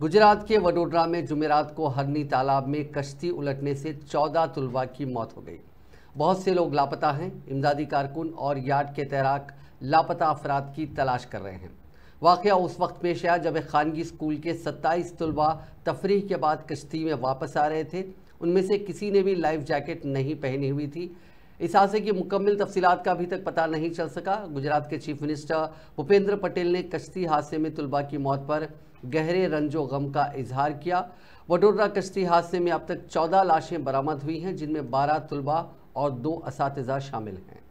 गुजरात के वडोदरा में जुमेरात को हरनी तालाब में कश्ती उलटने से 14 तुलबा की मौत हो गई। बहुत से लोग लापता हैं। इमदादी कारकुन और यार्ड के तैराक लापता अफराद की तलाश कर रहे हैं। वाक़या उस वक्त पेश आया जब एक खानगी स्कूल के 27 तुलबा तफरीह के बाद कश्ती में वापस आ रहे थे। उनमें से किसी ने भी लाइफ जैकेट नहीं पहनी हुई थी। इस हादसे की मुकम्मल तफसीलात का अभी तक पता नहीं चल सका। गुजरात के चीफ मिनिस्टर भूपेंद्र पटेल ने कश्ती हादसे में तुलबा की मौत पर गहरे रंजो गम का इजहार किया। वडोदरा कश्ती हादसे में अब तक 14 लाशें बरामद हुई हैं, जिनमें 12 तुलबा और 2 असातिज़ा शामिल हैं।